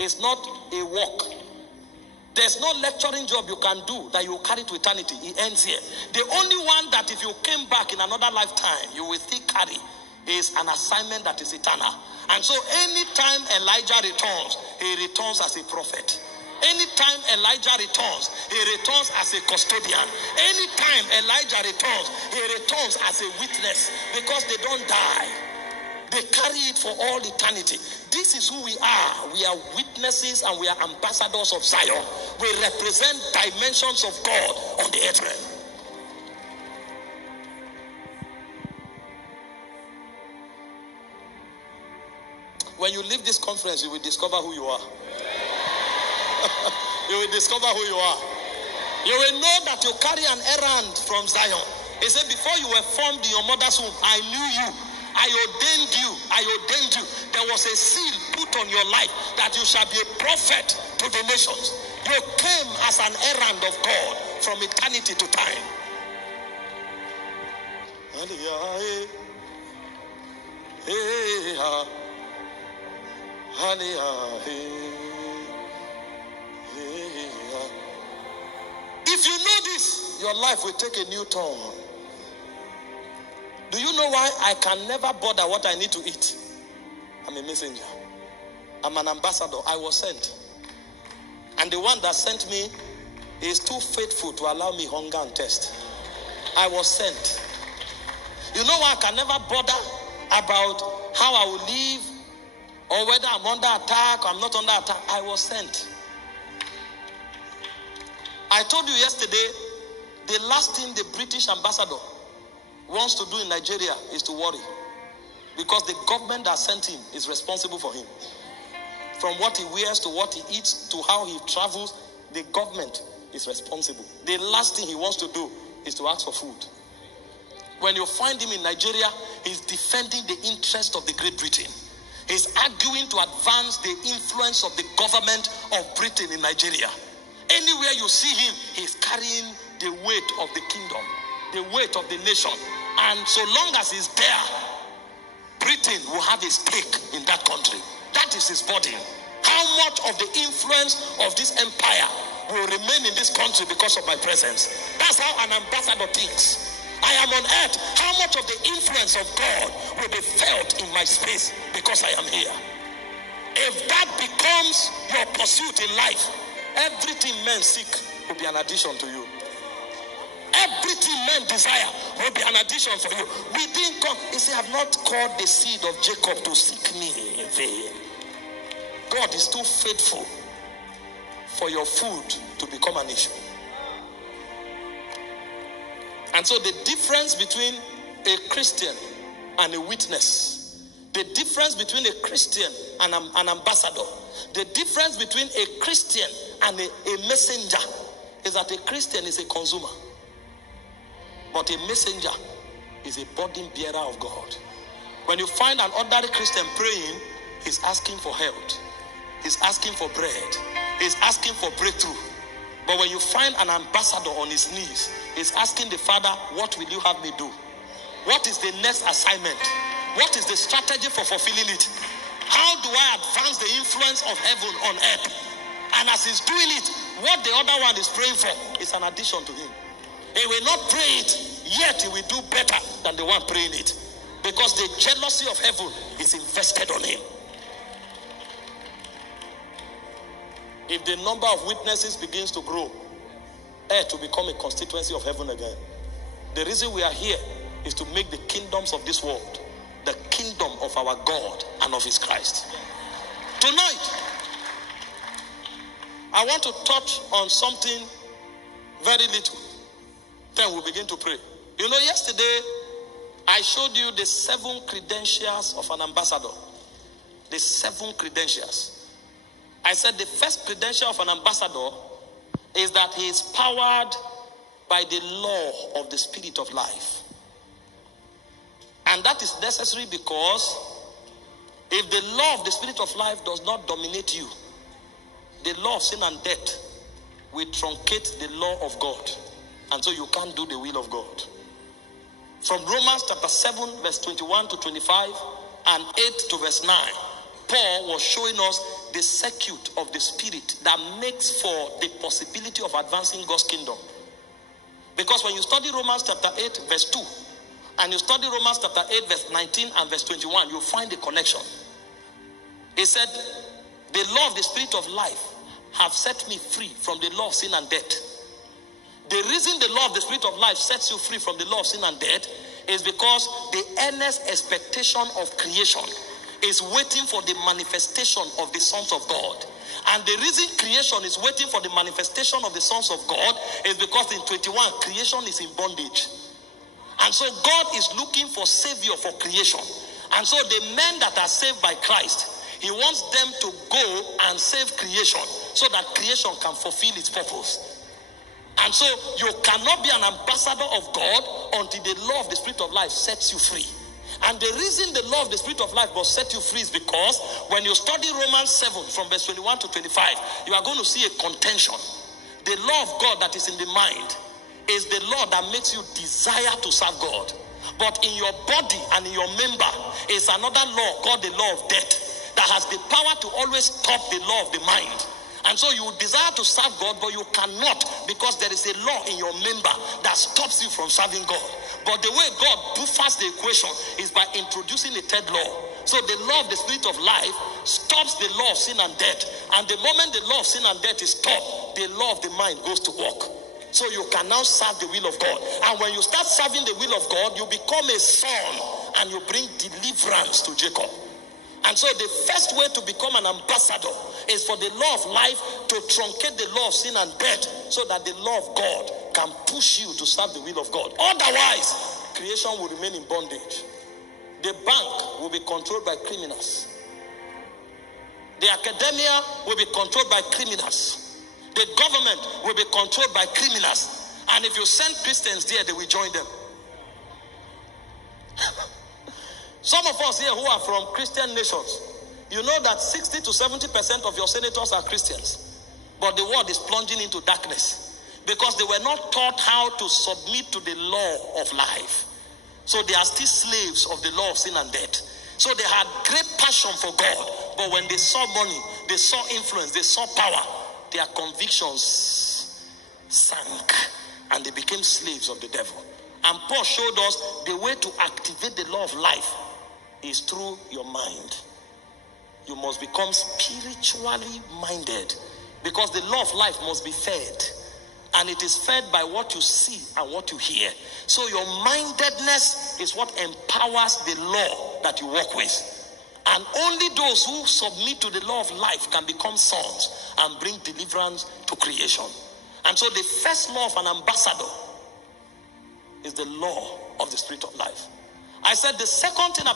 is not a walk. There's no lecturing job you can do that you will carry to eternity. It ends here. The only one that if you came back in another lifetime, you will still carry is an assignment that is eternal. And so anytime Elijah returns, he returns as a prophet. Anytime Elijah returns, he returns as a custodian. Anytime Elijah returns, he returns as a witness, because they don't die. They carry it for all eternity. This is who we are. We are witnesses and we are ambassadors of Zion. We represent dimensions of God on the earth realm. When you leave this conference, you will discover who you are. You will discover who you are. You will know that you carry an errand from Zion. He said, before you were formed in your mother's womb, I knew you. I ordained you. I ordained you. There was a seal put on your life that you shall be a prophet to the nations. You came as an errand of God from eternity to time. If you know this, your life will take a new turn. Do you know why I can never bother what I need to eat? I'm a messenger. I'm an ambassador. I was sent. And the one that sent me is too faithful to allow me hunger and thirst. I was sent. You know why I can never bother about how I will live, or whether I'm under attack or I'm not under attack? I was sent. I told you yesterday, the last thing the British ambassador wants to do in Nigeria is to worry, because the government that sent him is responsible for him. From what he wears to what he eats to how he travels, the government is responsible. The last thing he wants to do is to ask for food. When you find him in Nigeria, he's defending the interest of the Great Britain. He's arguing to advance the influence of the government of Britain in Nigeria. Anywhere you see him, he's carrying the weight of the kingdom, the weight of the nation. And so long as he's there, Britain will have a stake in that country. That is his burden. How much of the influence of this empire will remain in this country because of my presence? That's how an ambassador thinks. I am on earth. How much of the influence of God will be felt in my space because I am here? If that becomes your pursuit in life, everything men seek will be an addition to you. Everything men desire will be an addition for you. We didn't come. He said, I have not called the seed of Jacob to seek me in vain. God is too faithful for your food to become an issue. And so the difference between a Christian and a witness, the difference between a Christian and an ambassador, the difference between a Christian and a messenger is that a Christian is a consumer, but a messenger is a burden bearer of God. When you find an ordinary Christian praying, he's asking for health, he's asking for bread, he's asking for breakthrough. But when you find an ambassador on his knees, he's asking the Father, what will you have me do? What is the next assignment? What is the strategy for fulfilling it? How do I advance the influence of heaven on earth? And as he's doing it, what the other one is praying for is an addition to him. He will not pray it, yet he will do better than the one praying it, because the jealousy of heaven is invested on him. If the number of witnesses begins to grow, earth will become a constituency of heaven again. The reason we are here is to make the kingdoms of this world the kingdom of our God and of his Christ. Tonight, I want to touch on something very little. Then we'll begin to pray. You know, yesterday, I showed you the 7 credentials of an ambassador. The 7 credentials. I said the first credential of an ambassador is that he is powered by the law of the Spirit of life. And that is necessary because if the law of the Spirit of life does not dominate you, the law of sin and death will truncate the law of God. And so you can't do the will of God. From Romans chapter 7, verse 21 to 25 and 8 to verse 9, Paul was showing us the circuit of the spirit that makes for the possibility of advancing God's kingdom. Because when you study Romans chapter 8 verse 2 and you study Romans chapter 8 verse 19 and verse 21, you find the connection. He said, the law of the spirit of life have set me free from the law of sin and death. The reason the law of the spirit of life sets you free from the law of sin and death is because the earnest expectation of creation is waiting for the manifestation of the sons of God. And the reason creation is waiting for the manifestation of the sons of God is because in 21, creation is in bondage. And so God is looking for savior for creation. And so the men that are saved by Christ, he wants them to go and save creation so that creation can fulfill its purpose. And so you cannot be an ambassador of God until the law of the spirit of life sets you free. And the reason the law of the spirit of life must set you free is because when you study Romans 7 from verse 21 to 25, you are going to see a contention. The law of God that is in the mind is the law that makes you desire to serve God. But in your body and in your member is another law called the law of death that has the power to always stop the law of the mind. And so you desire to serve God, but you cannot because there is a law in your member that stops you from serving God. But the way God buffers the equation is by introducing a third law. So the law of the spirit of life stops the law of sin and death. And the moment the law of sin and death is stopped, the law of the mind goes to work. So you can now serve the will of God. And when you start serving the will of God, you become a son and you bring deliverance to Jacob. And so the first way to become an ambassador is for the law of life to truncate the law of sin and death so that the law of God can push you to serve the will of God. Otherwise, creation will remain in bondage. The bank will be controlled by criminals. The academia will be controlled by criminals. The government will be controlled by criminals. And if you send Christians there, they will join them. Some of us here who are from Christian nations, you know that 60 to 70% of your senators are Christians. But the world is plunging into darkness because they were not taught how to submit to the law of life. So they are still slaves of the law of sin and death. So they had great passion for God. But when they saw money, they saw influence, they saw power, their convictions sank and they became slaves of the devil. And Paul showed us the way to activate the law of life is through your mind. You must become spiritually minded because the law of life must be fed. And it is fed by what you see and what you hear. So your mindedness is what empowers the law that you work with. And only those who submit to the law of life can become sons and bring deliverance to creation. And so the first law of an ambassador is the law of the spirit of life. I said the second thing about